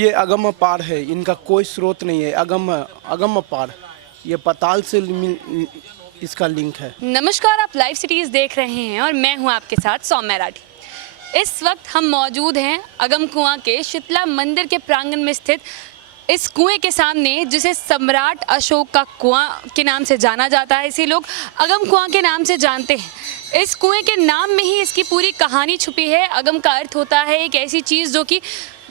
ये अगम अपार है, इनका कोई स्रोत नहीं है। अगम अगम अपार, ये पाताल से इसका लिंक है। नमस्कार, आप लाइव सिटीज़ देख रहे हैं और मैं हूं आपके साथ सौम्या राठी। इस वक्त हम मौजूद हैं अगम कुआं के शीतला मंदिर के प्रांगण में स्थित इस कुएं के सामने, जिसे सम्राट अशोक का कुआं के नाम से जाना जाता है। इसे लोग अगम कुआं के नाम से जानते हैं। इस कुएं के नाम में ही इसकी पूरी कहानी छुपी है। अगम का अर्थ होता है एक ऐसी चीज़ जो कि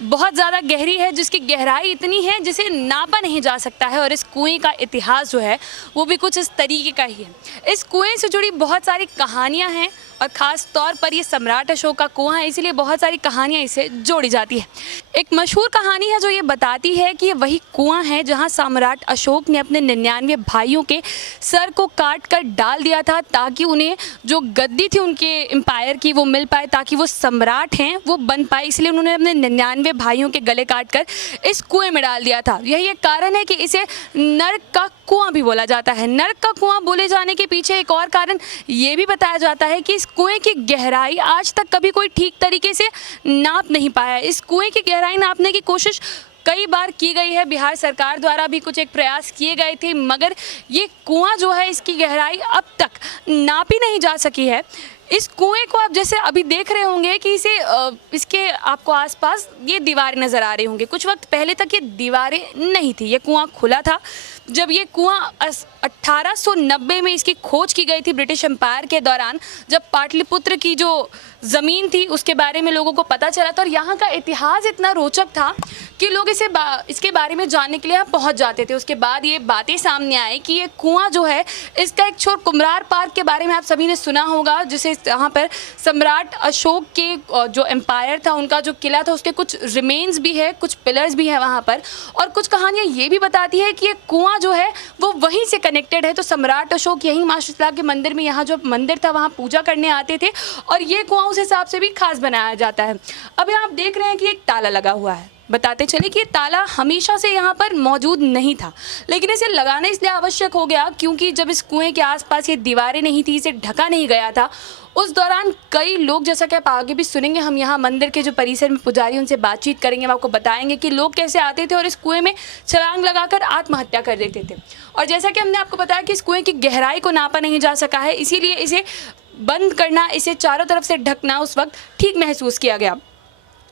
बहुत ज़्यादा गहरी है, जिसकी गहराई इतनी है जिसे नापा नहीं जा सकता है। और इस कुएं का इतिहास जो है वो भी कुछ इस तरीके का ही है। इस कुएं से जुड़ी बहुत सारी कहानियां हैं और ख़ास तौर पर ये सम्राट अशोक का कुआं है, इसीलिए बहुत सारी कहानियां इसे जोड़ी जाती है। एक मशहूर कहानी है जो ये बताती है कि ये वही कुआं है जहां सम्राट अशोक ने अपने 99 भाइयों के सर को काट कर डाल दिया था, ताकि उन्हें जो गद्दी थी उनके एम्पायर की वो मिल पाए, ताकि वो सम्राट हैं वो बन पाए। इसलिए उन्होंने अपने 99 भाइयों के गले काट कर इस कुएं में डाल दिया था। यही एक कारण है कि इसे नर्क का कुआं भी बोला जाता है। नर्क का कुआं बोले जाने के पीछे एक और कारण ये भी बताया जाता है कि इस कुएं की गहराई आज तक कभी कोई ठीक तरीके से नाप नहीं पाया। इस कुएं की गहराई नापने की कोशिश कई बार की गई है। बिहार सरकार द्वारा भी कुछ एक प्रयास किए गए थे, मगर ये कुआं जो है इसकी गहराई अब तक नापी नहीं जा सकी है। इस कुएं को आप जैसे अभी देख रहे होंगे कि इसके आपको आसपास ये दीवारें नज़र आ रही होंगी। कुछ वक्त पहले तक ये दीवारें नहीं थी, ये कुआं खुला था। जब ये कुआं 1890 में इसकी खोज की गई थी ब्रिटिश एम्पायर के दौरान, जब पाटलिपुत्र की जो ज़मीन थी उसके बारे में लोगों को पता चला था। और यहाँ का इतिहास इतना रोचक था कि लोग इसके बारे में जानने के लिए यहाँ पहुँच जाते थे। उसके बाद ये बातें सामने आई कि ये कुआं जो है इसका एक छोर कुम्हरार पार्क के बारे में आप सभी ने सुना होगा, जिसे यहाँ पर सम्राट अशोक के जो एम्पायर था उनका जो किला था उसके कुछ रिमेन्स भी है, कुछ पिलर्स भी है वहाँ पर। और कुछ कहानियाँ ये भी बताती है कि ये कुआं जो है वो वहीं से कनेक्टेड है। तो सम्राट अशोक यहीं मां शीतला के मंदिर में, यहाँ जो मंदिर था वहाँ पूजा करने आते थे और ये कुआं उस हिसाब से भी खास बनाया जाता है। अब यहाँ आप देख रहे हैं कि एक ताला लगा हुआ है। बताते चले कि ये ताला हमेशा से यहाँ पर मौजूद नहीं था, लेकिन इसे लगाना इसलिए आवश्यक हो गया क्योंकि जब इस कुएं के आसपास ये दीवारें नहीं थी, इसे ढका नहीं गया था, उस दौरान कई लोग, जैसा कि आप आगे भी सुनेंगे, हम यहाँ मंदिर के जो परिसर में पुजारी उनसे बातचीत करेंगे, हम आपको बताएंगे कि लोग कैसे आते थे और इस कुएं में छलांग लगाकर आत्महत्या कर देते थे। और जैसा कि हमने आपको बताया कि इस कुएं की गहराई को नापा नहीं जा सका है, इसीलिए इसे बंद करना, इसे चारों तरफ से ढकना उस वक्त ठीक महसूस किया गया।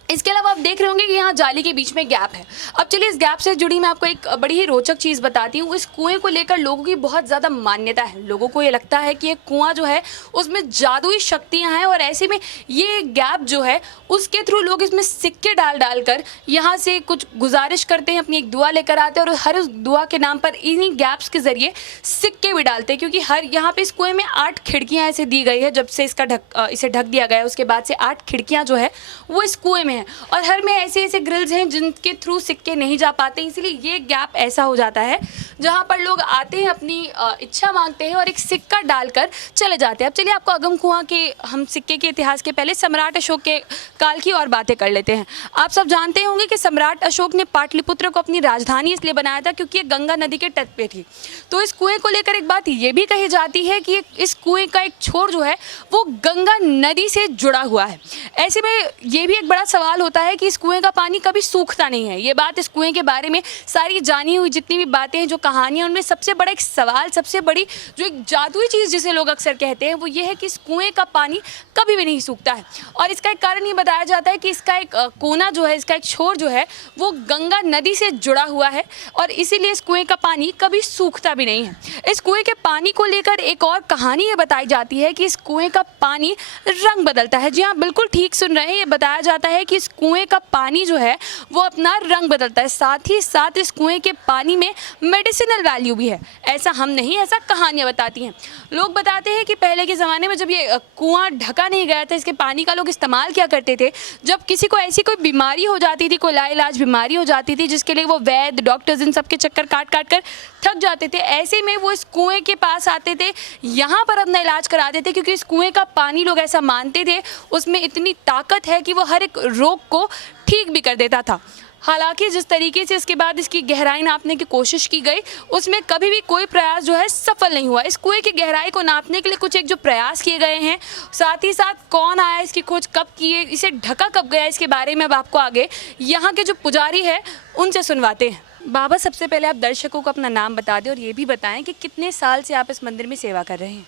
इसके अलावा आप देख रहे होंगे कि यहाँ जाली के बीच में गैप है। अब चलिए इस गैप से जुड़ी मैं आपको एक बड़ी ही रोचक चीज़ बताती हूँ। इस कुएं को लेकर लोगों की बहुत ज़्यादा मान्यता है। लोगों को ये लगता है कि ये कुआं जो है उसमें जादुई शक्तियाँ हैं और ऐसे में ये गैप जो है उसके थ्रू लोग इसमें सिक्के डाल डाल कर यहाँ से कुछ गुजारिश करते हैं, अपनी एक दुआ लेकर आते हैं और हर उस दुआ के नाम पर इन्हीं गैप्स के ज़रिए सिक्के भी डालते हैं। क्योंकि हर यहाँ पर इस कुएँ में 8 खिड़कियाँ ऐसे दी गई है। जब से इसे ढक दिया गया है उसके बाद से 8 खिड़कियाँ जो है वो इस कुएँ में और हर में ऐसे ऐसे ग्रिल्स हैं जिनके थ्रू सिक्के नहीं जा पाते। इसीलिए ये गैप ऐसा हो जाता है जहां पर लोग आते हैं, अपनी इच्छा मांगते हैं और एक सिक्का डालकर चले जाते हैं। अब चलिए आपको अगम कुआं के हम सिक्के के इतिहास के पहले सम्राट अशोक के काल की और बातें कर लेते हैं। आप सब जानते होंगे कि सम्राट अशोक ने पाटलिपुत्र को अपनी राजधानी इसलिए बनाया था क्योंकि ये गंगा नदी के तट पे थी। तो इस कुएं को लेकर एक बात ये भी कही जाती है कि इस कुएं का एक छोर जो है वो गंगा नदी से जुड़ा हुआ है। ऐसे में ये भी एक बड़ा सवाल होता है कि इस कुएं का पानी कभी सूखता नहीं है। ये बात इस कुएं के बारे में सारी जानी हुई जितनी भी बातें हैं, जो कहानियां, उनमें सबसे बड़ा एक सवाल, सबसे बड़ी जो एक जादुई चीज़ जिसे लोग अक्सर कहते हैं वो ये है कि इस कुएं का पानी कभी भी नहीं सूखता है। और इसका एक कारण ये बताया जाता है कि इसका एक कोना जो है, इसका एक छोर जो है वो गंगा नदी से जुड़ा हुआ है और इसीलिए इस कुएं का पानी कभी सूखता भी नहीं है। इस कुएं के पानी को लेकर एक और कहानी ये बताई जाती है कि इस कुएं का पानी रंग बदलता है। जी हाँ, बिल्कुल ठीक सुन रहे हैं। ये बताया जाता है कि इस कुएं का पानी जो है वो अपना रंग बदलता है। साथ ही साथ इस कुएं के पानी में मेडिसिनल वैल्यू भी है। ऐसा हम नहीं, ऐसा कहानियां बताती हैं। लोग बताते हैं कि पहले के ज़माने में जब ये कुआं ढका नहीं गया था, इसके पानी का लोग इस्तेमाल क्या करते थे, जब किसी को ऐसी कोई बीमारी हो जाती थी, कोई लाइलाज बीमारी हो जाती थी जिसके लिए वो वैद्य, डॉक्टर्स, इन सब के चक्कर काट काट कर थक जाते थे, ऐसे में वो इस कुएं के पास आते थे, यहाँ पर अपना इलाज कराते थे। क्योंकि इस कुएं का पानी लोग ऐसा मानते थे उसमें इतनी ताकत है कि वो हर एक रोग को ठीक भी कर देता था। हालांकि जिस तरीके से इसके बाद इसकी गहराई नापने की कोशिश की गई उसमें कभी भी कोई प्रयास जो है सफल नहीं हुआ। इस कुएं की गहराई को नापने के लिए कुछ एक जो प्रयास किए गए हैं, साथ ही साथ कौन आया, इसकी खोज कब की है, इसे ढका कब गया, इसके बारे में अब आपको आगे यहाँ के जो पुजारी है उनसे सुनवाते हैं। बाबा, सबसे पहले आप दर्शकों को अपना नाम बता दें और ये भी बताएं कि कितने साल से आप इस मंदिर में सेवा कर रहे हैं।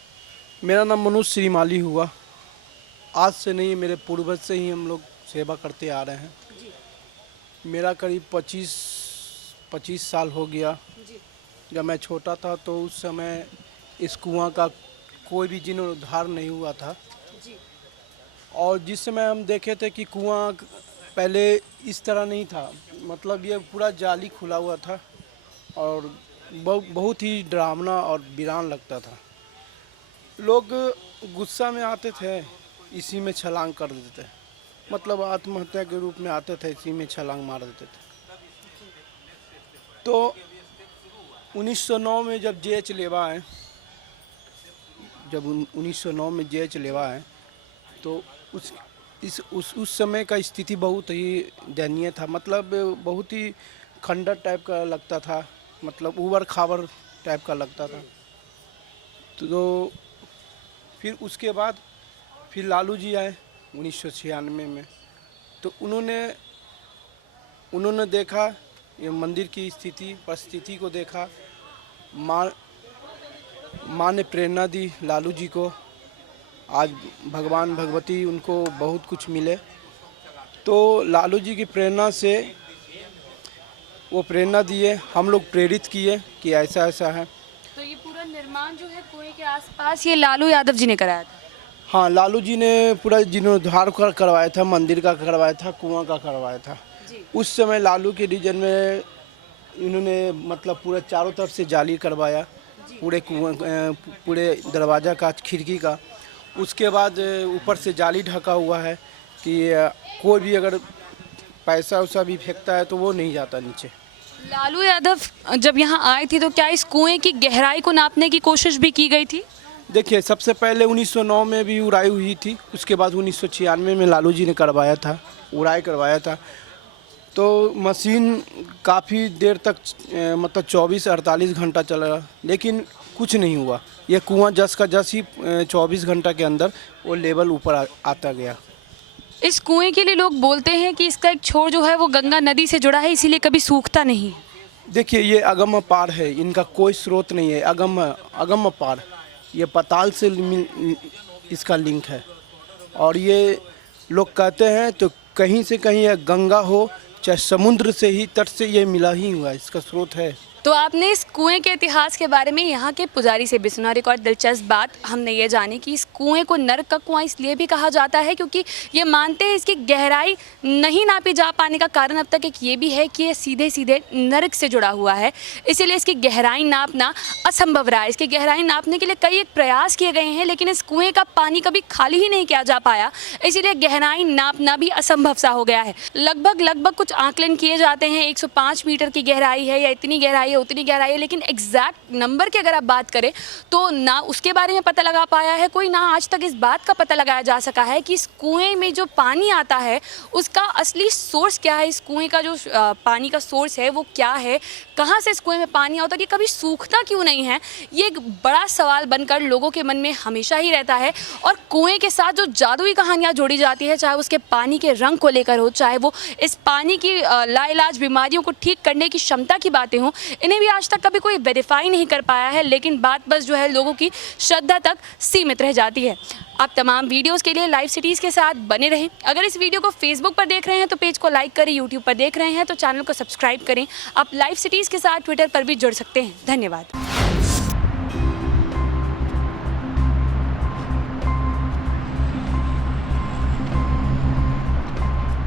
मेरा नाम मनोज श्रीमाली हुआ। आज से नहीं, मेरे पूर्वज से ही हम लोग सेवा करते आ रहे हैं। मेरा करीब 25 साल हो गया। जब मैं छोटा था तो उस समय इस कुआं का कोई भी जीर्णोद्धार नहीं हुआ था। और जिस समय हम देखे थे कि कुआं पहले इस तरह नहीं था, मतलब ये पूरा जाली खुला हुआ था और बहुत ही डरावना और वीरान लगता था। लोग गुस्सा में आते थे, इसी में छलांग कर देते थे, मतलब आत्महत्या के रूप में आते थे, इसी में छलांग मार देते थे। तो 1909 में जब जेएच लेवा आए, जब 1909 में जेएच लेवा आए तो उस समय का स्थिति बहुत ही दयनीय था। मतलब बहुत ही खंडर टाइप का लगता था, मतलब उबड़ खाबड़ टाइप का लगता था। तो फिर उसके बाद फिर लालू जी आए 1996 में। तो उन्होंने देखा ये मंदिर की स्थिति परिस्थिति को देखा। माँ ने प्रेरणा दी लालू जी को। आज भगवान भगवती उनको बहुत कुछ मिले। तो लालू जी की प्रेरणा से वो प्रेरणा दिए, हम लोग प्रेरित किए कि ऐसा ऐसा है। तो ये पूरा निर्माण जो है कुएं के आसपास ये लालू यादव जी ने कराया था? हाँ, लालू जी ने पूरा जीर्णोद्धार करवाया था, मंदिर का करवाया था, कुआं का करवाया था। उस समय लालू के रीजन में इन्होंने मतलब पूरा चारों तरफ से जाली करवाया, पूरे कुआं पूरे दरवाज़ा का, खिड़की का। उसके बाद ऊपर से जाली ढका हुआ है कि कोई भी अगर पैसा वैसा भी फेंकता है तो वो नहीं जाता नीचे। लालू यादव जब यहाँ आए थे तो क्या इस कुएं की गहराई को नापने की कोशिश भी की गई थी? देखिए, सबसे पहले 1909 में भी उड़ाई हुई थी। उसके बाद 1996 में लालू जी ने करवाया था, उड़ाई करवाया था। तो मशीन काफ़ी देर तक मतलब 24-48 घंटा चला, लेकिन कुछ नहीं हुआ। ये कुआं जस का जस ही 24 घंटा के अंदर वो लेवल ऊपर आता गया। इस कुएं के लिए लोग बोलते हैं कि इसका एक छोर जो है वो गंगा नदी से जुड़ा है, इसीलिए कभी सूखता नहीं। देखिए, ये अगम पार है, इनका कोई स्रोत नहीं है। अगम पार, ये पाताल से इसका लिंक है। और ये लोग कहते हैं तो कहीं से कहीं यह गंगा हो चाहे समुद्र से ही, तट से ये मिला ही हुआ, इसका स्रोत है। तो आपने इस कुएं के इतिहास के बारे में यहाँ के पुजारी से भी सुना। एक और दिलचस्प बात हमने ये जानी कि इस कुएं को नरक का कुआं इसलिए भी कहा जाता है क्योंकि ये मानते हैं इसकी गहराई नहीं नापी जा पाने का कारण अब तक एक ये भी है कि ये सीधे सीधे नरक से जुड़ा हुआ है, इसीलिए इसकी गहराई नापना असंभव रहा है। इसकी गहराई नापने के लिए कई एक प्रयास किए गए हैं, लेकिन इस कुएँ का पानी कभी खाली ही नहीं किया जा पाया, इसीलिए गहराई नापना भी असंभव सा हो गया है। लगभग कुछ आकलन किए जाते हैं, 105 मीटर की गहराई है या इतनी गहराई है, उतनी गहराई है, लेकिन एग्जैक्ट नंबर की अगर आप बात करें तो ना उसके बारे में पता लगा पाया है कोई, ना आज तक इस बात का पता लगाया जा सका है कि इस कुएं में जो पानी आता है उसका असली सोर्स क्या है। इस कुएं का जो पानी का सोर्स है वो क्या है, कहाँ से इस कुएं में पानी आता है, ये कभी सूखता क्यों नहीं है, ये एक बड़ा सवाल बनकर लोगों के मन में हमेशा ही रहता है। और कुएं के साथ जो जादुई कहानियाँ जोड़ी जाती है, चाहे उसके पानी के रंग को लेकर हो, चाहे वो इस पानी की लाइलाज बीमारियों को ठीक करने की क्षमता की बातें हों, इन्हें भी आज तक कभी कोई वेरीफाई नहीं कर पाया है, लेकिन बात बस जो है लोगों की श्रद्धा तक सीमित रह जाती है। आप तमाम वीडियोस के लिए लाइव सिटीज़ के साथ बने रहें। अगर इस वीडियो को फेसबुक पर देख रहे हैं तो पेज को लाइक करें, यूट्यूब पर देख रहे हैं तो चैनल को सब्सक्राइब करें। आप लाइव सिटीज़ के साथ ट्विटर पर भी जुड़ सकते हैं। धन्यवाद।